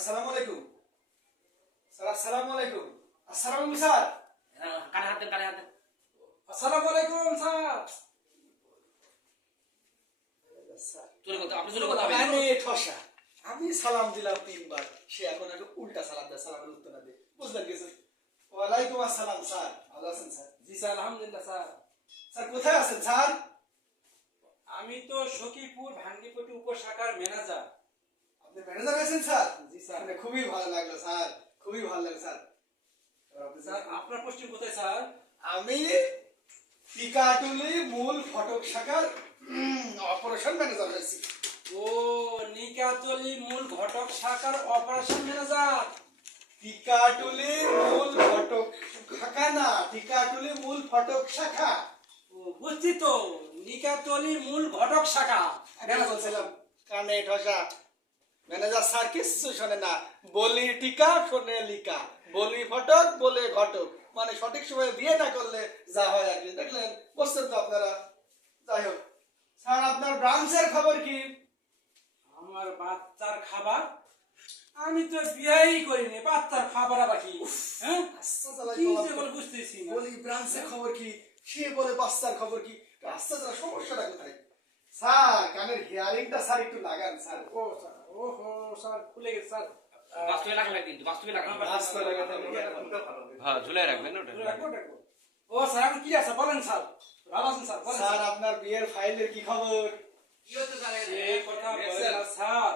আসসালামু আলাইকুম স্যার। আসসালামু আলাইকুম। আসসালামু আলাইকুম স্যার। কানে হাত দেন, কানে হাত দেন। আসসালামু আলাইকুম স্যার। জোরে কথা, আপনি জোরে কথা বলেন। কানে ঠসা। আমি সালাম দিলাম তিনবার, সে এখন একটু উল্টা সালাম দেয়, সালামের উত্তর না দেয়। বুঝলেন কিছু? ওয়ালাইকুম আসসালাম স্যার। ভালো আছেন স্যার? জি স্যার, আলহামদুলিল্লাহ স্যার। স্যার কোথায় আছেন স্যার? আমি তো সখীপুর ভাঙ্গিপটি উপশাখার ম্যানেজার। আপনি ম্যানেজার আছেন স্যার? জি স্যার। মানে খুবই ভালো লাগলো স্যার, খুবই ভালো লাগলো স্যার। স্যার আপনার পোস্টিং কোথায় স্যার? আমি টিকাটুলি মূল ফটক শাখার অপারেশন ম্যানেজার হয়েছি। ও নিকাতলি মূল ঘটক শাখার অপারেশন ম্যানেজার। টিকাটুলি মূল ফটক শাখা না, টিকাটুলি মূল ফটক শাখা। ও বুঝছি তো, নিকাতলি মূল ঘটক শাখা। কেন বলছিলাম কানে ঠসা। ম্যানেজার স্যার কিছু শোনে না, বলি টিকা শোনে লিকা, বলি ফটক বলে ঘটক, মানে সঠিক সময়ে বিয়ে না করলে যা হয় আর কি। দেখলেন, বুঝছেন তো আপনারা। যাই হোক স্যার, আপনার ব্রাঞ্চের খবর কি? আমার বাচ্চার খাবার? আমি তো বিয়েই করিনি, বাচ্চার খাবার আবার কি? হ্যাঁ কি যে বলে বুঝতেছি না। বলি ব্রাঞ্চের খবর কি, সে বলে বাচ্চার খবর কি। রাস্তা ছাড়া সমস্যাটা কোথায়? স্যার কানের হিয়ারিংটা স্যার একটু লাগান স্যার। ও স্যার, ওহো স্যার খুলে গেছে স্যার। বাস্তবে লাগাবেন কিন্তু, বাস্তবে লাগাবেন। রাস্তা লাগাতে হবে, হিয়ারিংটা ভালো হবে। হ্যাঁ, ঝুলাই রাখবেন ওটা। রাখবো, রাখবো। ও স্যার এখন কি আছে বলেন স্যার। ভালো আছেন স্যার? বলেন স্যার আপনার বিয়ের ফাইলের কি খবর? এই কথা বলেন না স্যার।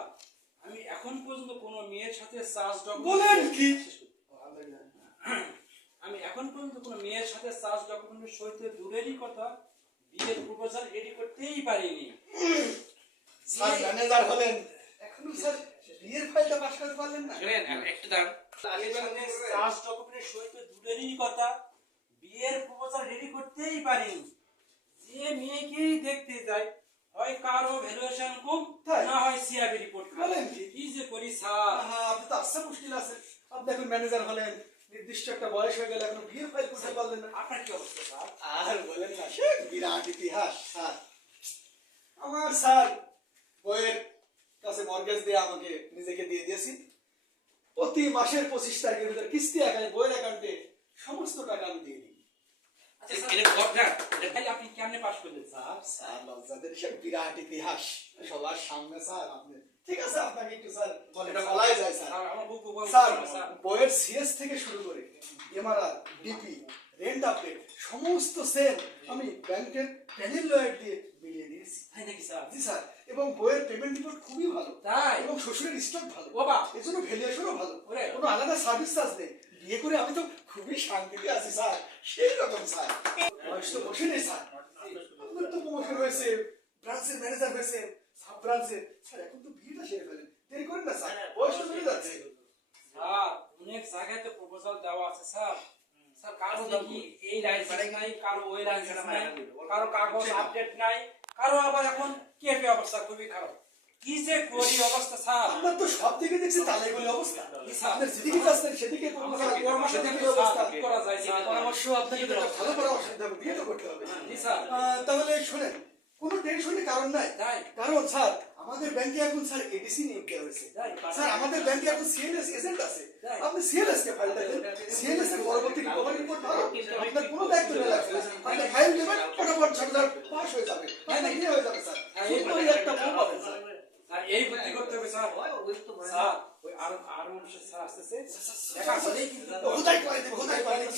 আমি এখন পর্যন্ত কোনো মেয়ের সাথে চার্জ বলেন কি? আমি এখন পর্যন্ত কোনো মেয়ের সাথে চার্জ ডকুমেন্টের সহিত দূরেরই কথা, বিয়ের প্রপোজাল রেডি করতেই পারিনি। স্যার ম্যানেজার হলেন, এখনো স্যার বিয়ের ফাইলটা পাস করতে পারলেন না? শুনেন, একটু দাঁড়ান। চার্জ ডকুমেন্টের সহিত দূরেরই কথা, বিয়ের প্রপোজাল রেডি করতেই পারিনি। যে মেয়েকেই দেখতে যাই, হয় কারো ভ্যালুয়েশন কম, তাই? না হয় সিআবি রিপোর্ট বলেন কি? কি যে করি স্যার। হ্যাঁ, আপনি তো আসতে মুশকিল আছে। আপনি এখন ম্যানেজার হলেন, নির্দিষ্ট একটা বয়স হয়ে গেলে এখনো বিয়ের ফাইল করতে পারলেন না। আপনার কি অবস্থা স্যার? আর বলেন না, সে বিরাট ইতিহাস স্যার। আমার স্যার বইয়ের কাছে মর্গেজ দিয়ে আমাকে নিজেকে দিয়ে দিয়েছি। প্রতি মাসের 25 তারিখের ভিতরে কিস্তি আকারে বইয়ের অ্যাকাউন্টে সমস্ত টাকা আমি দিয়ে দিই। আচ্ছা স্যার, এটা ঘটনা। ভাই আপনি কেমনে পাস করলেন স্যার? স্যার লজ্জাদের সে বিরাট ইতিহাস সবার সামনে স্যার। আপনি ঠিক আছে, আপনাকে একটু স্যার এটা বলাই যায় স্যার। স্যার আমার বুক স্যার বইয়ের সিএস থেকে শুরু করে এমআরআর, ডিপি, রেন্ট আপডেট সমস্ত সেল আমি ব্যাংকের প্যানেল লয়ার দিয়ে মিলিয়ে দিয়েছি। তাই নাকি স্যার? জি স্যার, এবং বইয়ের পেমেন্ট রিপোর্ট খুবই ভালো। তাই? এবং শ্বশুরের স্টক ভালো, বাবা! এজন্য ভ্যালুয়েশনও ভালো। ওরে! কোনো আলাদা সার্ভিস চার্জ নেই। বিয়ে করে আমি তো খুবই শান্তিতে আছি স্যার। সেই রকম স্যার, বয়স তো বসে নেই স্যার। আপনার তো প্রমোশন হয়েছে, ব্রাঞ্চের ম্যানেজার হয়েছে, সাব ব্রাঞ্চের। স্যার এখন তো বিয়েটা সেরে ফেলেন, দেরি করেন না স্যার, বয়স তো চলে যাচ্ছে। স্যার অনেক জায়গায় তো প্রপোজাল দেওয়া আছে স্যার। স্যার কারো দেখি এই লাইসেন্স নাই, কারো ওই লাইসেন্স নাই, কারো কাগজ আপডেট নাই, কারো আবার এখন কেপে অবস্থা খুবই খারাপ। কি যে করি অবস্থা স্যার। আপনার তো সব দিকে দেখছি তালাই বলে অবস্থা। স্যার, আপনার যেদিকে যাচ্ছেন সেদিকে আমাদের পরামর্শ সেদিকে দিতে অবস্থা। কি করা যায় স্যার? পরামর্শ আপনাকে তো একটা ভালো পরামর্শ দিতে হবে, বিয়ে তো করতে হবে। জি স্যার। তাহলে শুনেন, কোনো টেনশনের কারণ নাই। তাই? কারণ স্যার আমাদের ব্যাংকে এখন স্যার এডিসি নিয়োগ দেওয়া হয়েছে। তাই? স্যার আমাদের ব্যাংকে এখন সিএলএস এজেন্ট আছে। তাই? আপনি সিএলএস কে ফাইলটা দেন, সিএলএস এর পরবর্তী রিকভারি রিপোর্ট ভালো, আপনার কোনো দায়িত্ব নেই লাগবে না। আপনি ফাইল দেবেন, ফটাফট ঝামেলা পাস হয়ে যাবে, আপনার বিয়ে হয়ে যাবে স্যার। সুন্দরী একটা বউ পাবেন স্যার। স্যার এই বুদ্ধি করতে হবে স্যার। স্যার ওই আরো মানুষের স্যার আসতেছে, দেখা হলেই কিন্তু হোদাই করে দেব, হোদাই করে দেব।